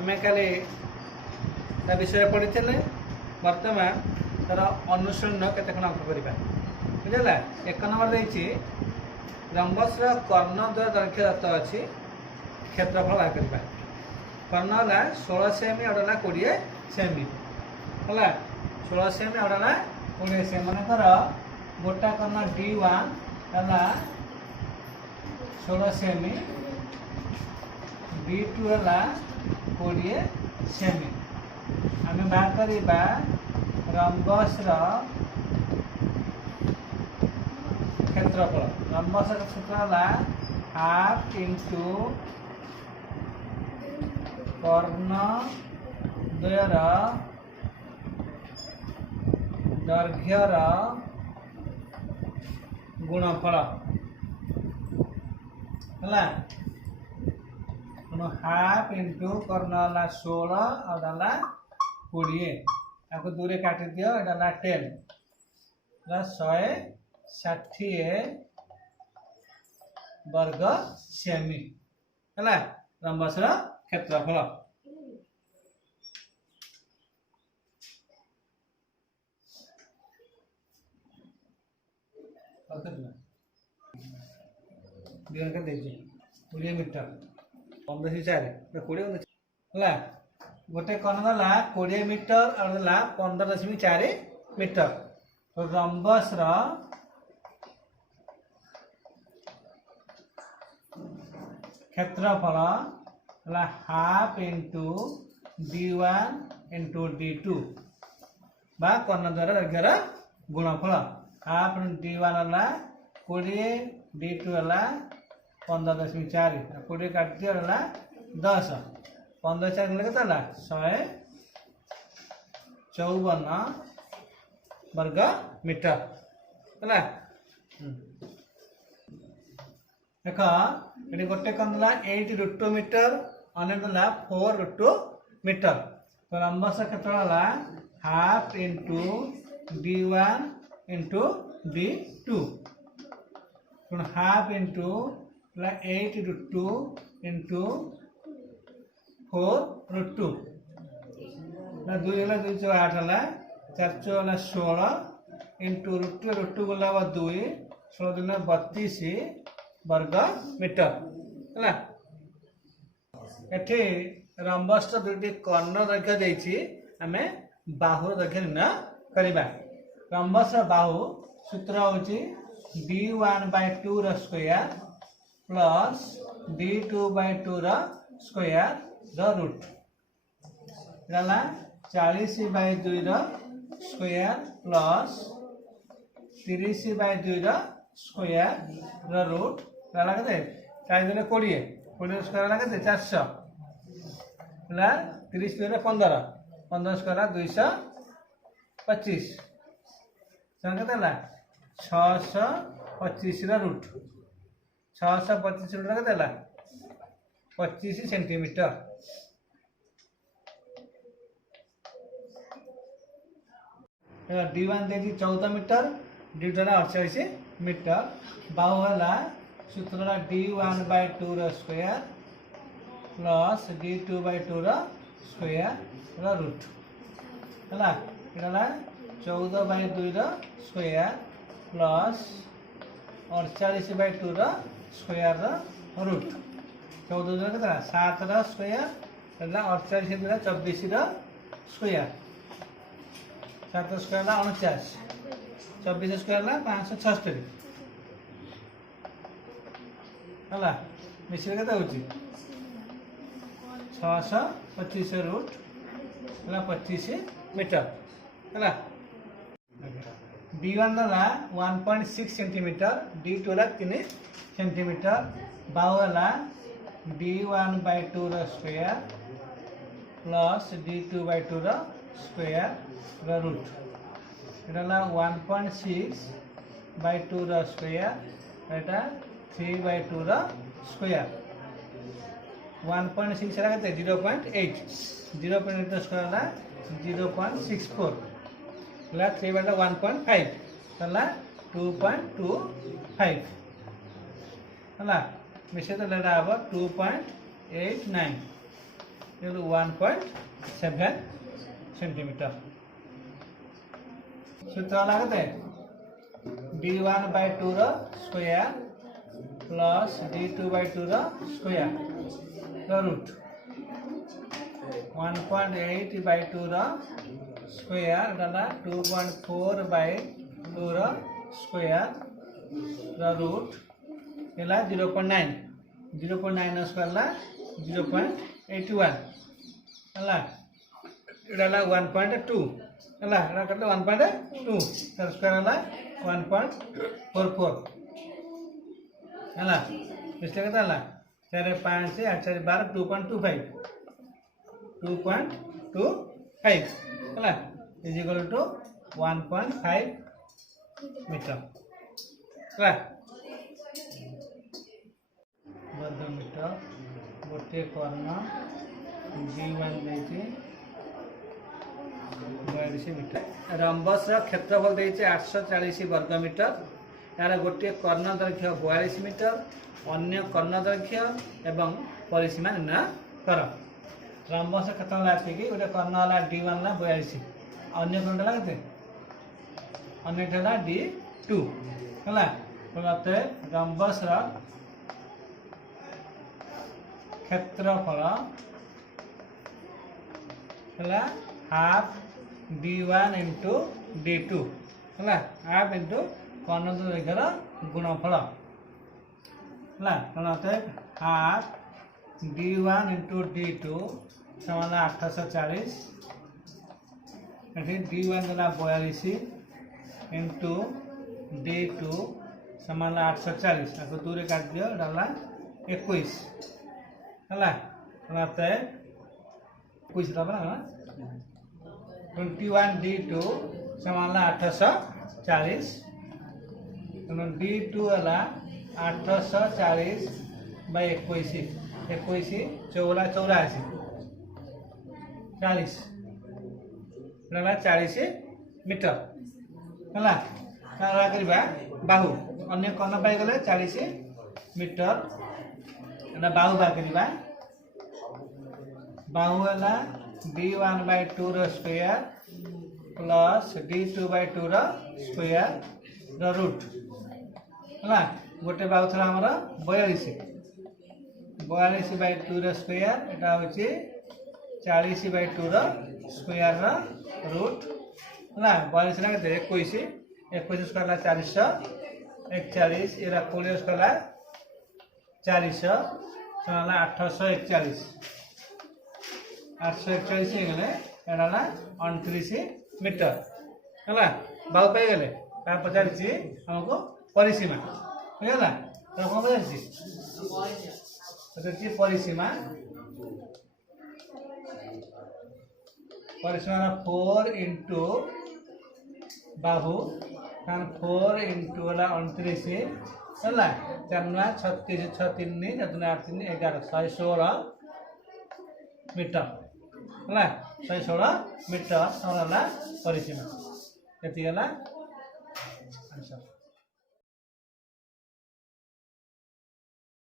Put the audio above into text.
आम कल विषय पढ़ी बर्तमान तार अनुशीलन केते खंड अंक करवा बुझला। 1 नंबर देखिए रंबस कर्ण द्वय दैर्घ्य दत्त अच्छी क्षेत्रफल बाहर करवा। कर्ण है 16 सेमी अड़ला 20 सेमी है 16 सेमी अड़ला 20 सेमी मनकर गोटा कर्ण D1 है 16 सेमी D2 है 20 सेमी। आम बाहर करवा रंबस क्षेत्रफल। रंबस क्षेत्रफल है हाफ इंटू कर्ण द्वयर दैर्घ्यर गुणफल है हाफ इंटू कर्ण है 16 और 20 आपको दूरे काटी दियो एटा 10 160 वर्ग सेमी है रंबस क्षेत्रफल। कोड़े मीटर 15 कोड़े है गोटे कर्ण देला 20 मीटर और देला 15.4 मीटर। तो रंबस क्षेत्रफल है half into D1 into D2 बा कर्ण द्वारा दैर्घ्यर गुणफल। हाफ D1 है 20 D2 है 15.4 20 काट दिया 10 15 4 के 154 वर्ग मीटर है। देख ये गोटे कौन 8√2 मीटर अने 4√2 मीटर। तो रंबस क्षेत्र है half into D1 into D2 half into 8√2 into 4√2 2 2 8 है 4 है 16 इंटू √2 गला 2 16 दिन 32 वर्ग मीटर है। एठी रंबस दुईटी कर्ण दैर्घ्य देछि आम बाहु दैर्घ्य निर्णय करवा। रंबस बाहु सूत्र होची D1/2 square plus D2/2 square root 40/2 square plus 30/2 square root के 4 2 20 20 स्क्वायर के 400 30 2 15 15 स्क्वायर 225 के 625 रूट 625 रूट के 25 सेंटीमीटर। D1 देखिए 14 मीटर D2 48 मीटर। बाहु है सूत्र D1/2 square plus D2/2 square root है 14/2 स्क्वायर प्लस 48/2 स्क्वायर रूट 14 के 7 स्क्वायर 48 24 स्क्वायर 7 स्क्वायर 49 24 स्क्वायर 576 है मिश्र के 625 रूट है 25 मीटर है। D1 है 1.6 सेंटीमीटर D2 है 3 सेंटीमीटर। बाहु है D1/2 square plus D2/2 square root 1.6/2 square एटा 3/2 स्क्वायर 1.6 है 0.8 0.8 स्क्वायर है 0.64 3/1.5 है 2.25 है मिसे तो लेटा हम 2.89 1.7 सेंटीमीटर। सूत्र लगते d1/2 square plus d2/2 square root 1.8/2 square 2.4/2 square root है 0.9 स्क्वायर 0.81 है 1.2 है 1.2 स्क्वायर है 1.44 है इसलिए कहता है 4 5 8 4 12 2.25 है इज इक्वल टू 1.5 मीटर है वर्ग मीटर गोटे कर्ण d1 देती 42 मीटर। रंबस क्षेत्रफल देती 840 वर्ग मीटर। यार गोटे कर्ण दैर्घ्य 42 मीटर अन्य कर्ण दैर्घ्य एवं परिसीमा निर्णय कर। रंबस क्षेत्रफल आती गोटे कर्ण है d1 है 42 अन्य कर्ण है अन्य d2 है रंबस क्षेत्रफल है हाफ d1 इंटू d2 है हाफ इंटू कर्ण दैर्घ्यर गुणफल है हाफ d1 इंटू d2 समान 840 d1 देला 42 इंटू d2 समान 840 आपको दूर काट दियो डाला 21 है 21 21 d2 समान 840 d2 है 840 बाय 21 चौला 84 40 40 मीटर है बाहु अन्य कर्ण पाई गले 40 मीटर बाहु बाहर करवा बाहु है d1/2 square plus d2/2 square root है गोटे बाहु थी आमर 42/2 स्क्वायर यहाँ हूँ 40/2 स्क्वायर रूट है 42 के 21 स्क्वायर 441 एरा 20 स्क्वायर 400 समान 841 गले एटा 29 मीटर है बाहु पाई गले पचारि हमको परिसीमा है कौन पचारि परिसीमा 4 इंटू बाहु 4 इंटू 29 है 4 36 6 3 8 3 11 116 मीटर है 116 मीटर परिसीमा ये आंसर।